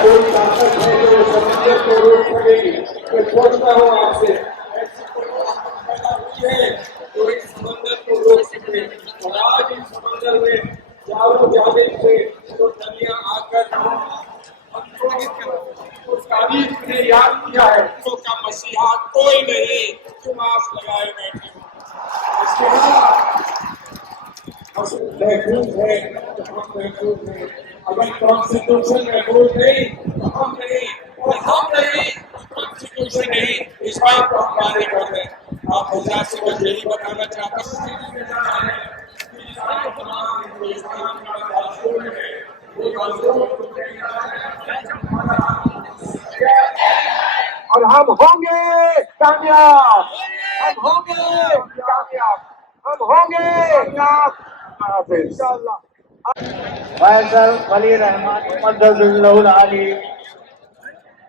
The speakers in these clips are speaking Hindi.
कोई ताकत है जो समंदर को रोक सकेगी। मैं पूछता हूँ आपसे, ऐसी जो इस समंदर को रोक सके। और आज इस समंदर में चारों जानिब से जो नदियां आकर उस तारीख ने याद किया है तो का मसीहा कोई नहीं, तुम आस लगाए बैठे हो। इसके बाद महफूज है तो हम महफूज हैं। अगर कॉन्स्टिट्यूशन महफूज नहीं तो हम नहीं, और हम नहीं कॉन्स्टिट्यूशन नहीं। इस बात को हम माने करते हैं। आप हजार से बस यही बताना चाहता हूँ, और हम होंगे कामयाब, हम होंगे कामयाब, हम होंगे कामयाब इंशाअल्लाह। फैसल वली रहमान मददुल्लाहुल आली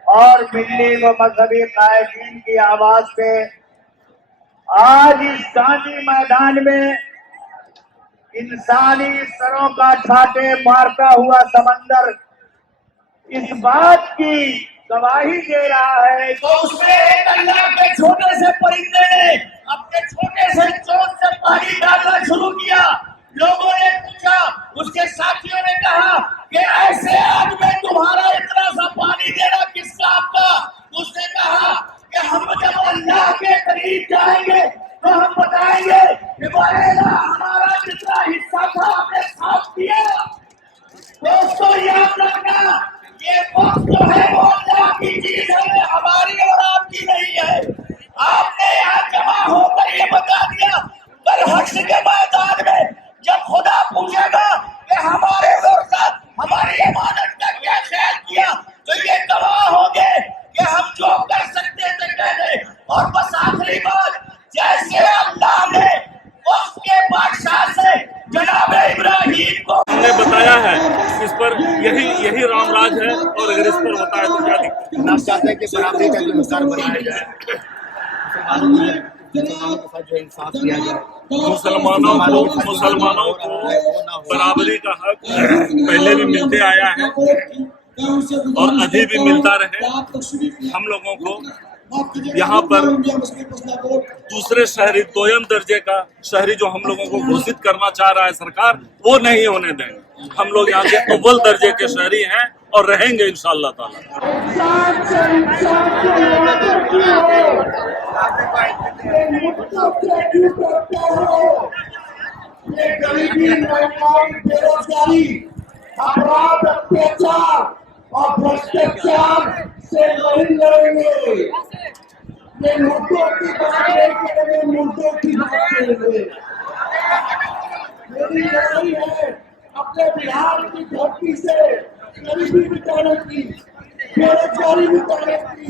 और मिल्ली व मजहबी कायदीन की आवाज पे आज इस गांधी मैदान में इंसानी सरों का ठाटे मारता हुआ समंदर इस बात की गवाही दे रहा है तो उसमें एक अल्लाह के छोटे से परिंदे ने अपने छोटे से चोट से पानी डालना शुरू किया। लोगों ने पूछा, उसके साथियों ने कहा कि ऐसे आग में तुम्हारा इतना सा पानी देना किस काम का? उसने कहा कि हम जब अल्लाह के करीब जाएंगे तो हम बताएंगे कि हमारा जितना हिस्सा था हमने साफ किया। दोस्तों याद रखना, ये वक्त जो है वो अल्लाह की चीज है, हमारी और आपकी नहीं है। आपने यहाँ जमा होकर ये बता दिया, कल हश्र के मैदान में जब खुदा पूछेगा कि हमारे साथ हमारी इमानत का क्या ख्याल किया, तो ये गवाह होंगे कि हम जो कर सकते थे कह गए। और बस आखिरी बात, जैसे अल्लाह ने उसके बादशाह से जनाब इब्राहिम को हमने बताया है इस पर यही रामराज है। और अगर इस पर होता है तो क्या दिक्कत? आप चाहते हैं कि बराबरी का जो मिसाल बनाया जाए, मुसलमानों के साथ जो इंसाफ किया जाए, मुसलमानों को बराबरी का हक पहले भी मिलते आया है और अभी भी मिलता रहे। हम लोगों को यहाँ पर दूसरे शहरी, दोयम दर्जे का शहरी जो हम लोगों को घोषित करना चाह रहा है सरकार, वो नहीं होने देंगे। हम लोग यहाँ के अव्वल दर्जे के शहरी हैं और रहेंगे इंशाअल्लाह ताला। बेरोजगारी, अपराध, अत्याचार और भ्रष्टाचार से लड़ेंगे। ये मुद्दों की बात नहीं करेंगे, मुद्दों की बात करेंगे। मेरी लड़ाई है अपने बिहार की धरती से गरीबी मिटाने की, बेरोजगारी मिटाने की,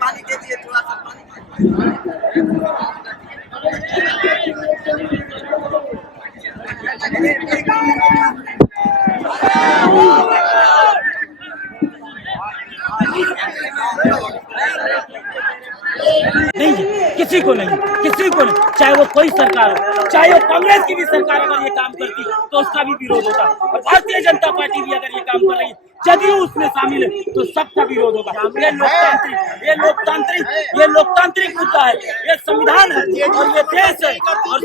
पानी दे दिए, थोड़ा सा पानी। नहीं, किसी को नहीं, चाहे वो कोई सरकार हो, चाहे वो कांग्रेस की भी सरकार अगर ये काम करती तो उसका भी विरोध होता। और भारतीय जनता पार्टी भी अगर ये काम कर रही है, जदयू उसमें शामिल है, तो सबका विरोध होगा। ये लोकतांत्रिक मुद्दा है, ये संविधान है और ये देश है। और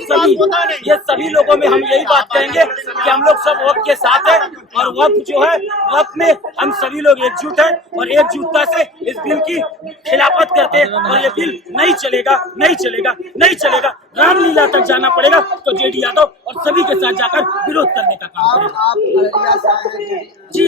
सभी लोगों में हम यही बात कहेंगे कि हम लोग सब वक्त के साथ हैं और वक्त जो है, वक्त में हम सभी लोग एकजुट हैं और एकजुटता से इस बिल की खिलाफत करते हैं। और ये बिल नहीं चलेगा। रामलीला तक जाना पड़ेगा तो जेडी यादव और सभी के साथ जाकर विरोध करने का काम करेगा। जी,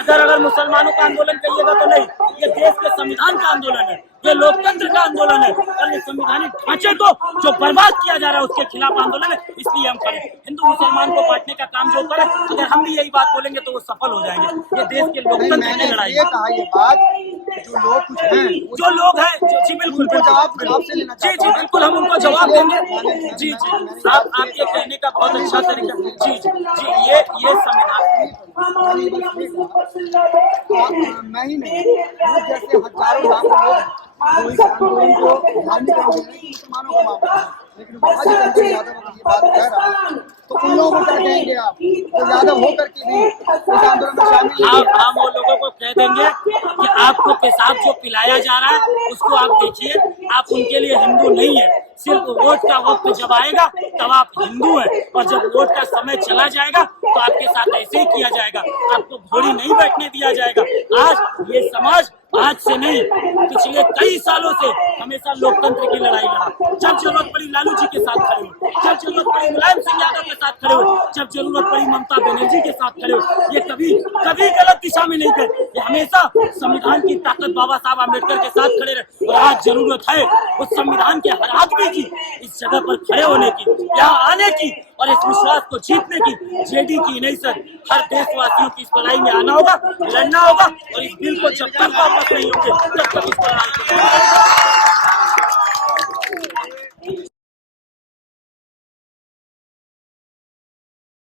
अगर मुसलमानों का आंदोलन कहिएगा तो नहीं, ये देश के संविधान का आंदोलन है। ये लोकतंत्र का आंदोलन है और ये संवैधानिक ढांचे को जो बर्बाद किया जा रहा है उसके खिलाफ आंदोलन है। इसलिए हम खड़े। हिंदू मुसलमान को बांटने का काम जो करे, अगर हम भी यही बात बोलेंगे तो वो सफल हो जाएंगे। ये देश के लोकतंत्र की लड़ाई ये कहा ये बात जो लोग कुछ हैं जो लोग हैं जी बिल्कुल जी बिल्कुल हम उनको जवाब देंगे। जी आपके कहने का बहुत अच्छा तरीका। जी ये संविधान मैं ही नहीं जैसे हजारों लाखों लोग आंदोलन को धार्मिक मुसलमानों का मामला है, लेकिन वहाँ जो संजय यादव ये बात कह रहा है तो उन लोगों को क्या कहेंगे आप तो यादव होकर के भी इस आंदोलन में शामिल नहीं है। हम वो लोगों को कह देंगे कि आपको पेशाब जो पिलाया जा रहा है उसको आप देखिए, आप उनके लिए हिंदू नहीं है। सिर्फ वोट का वक्त जब आएगा तब आप हिंदू हैं और जब वोट का समय चला जाएगा तो आपके साथ ऐसे ही किया जाएगा, आपको घोड़ी नहीं बैठने दिया जाएगा। आज ये समाज आज से नहीं पिछले कई सालों से हमेशा लोकतंत्र की लड़ाई लड़ा। जब जरूरत पड़ी लालू जी के साथ खड़े हुए, जब जरूरत पड़ी मुलायम सिंह यादव के साथ खड़े हुए, जब जरूरत पड़ी ममता बनर्जी के साथ खड़े हुए। ये कभी गलत दिशा में नहीं गए, ये हमेशा संविधान की ताकत बाबा साहब आम्बेडकर के साथ खड़े रहे। और आज जरूरत है उस संविधान के हर आदमी की इस जगह पर खड़े होने की, यहाँ आने की और इस विश्वास को जीतने की। जेडी की नहीं सर, हर देशवासियों की इस लड़ाई में आना होगा, लड़ना होगा और इस बिल को जब तक वापस नहीं होंगे तब तक इस लड़ाई को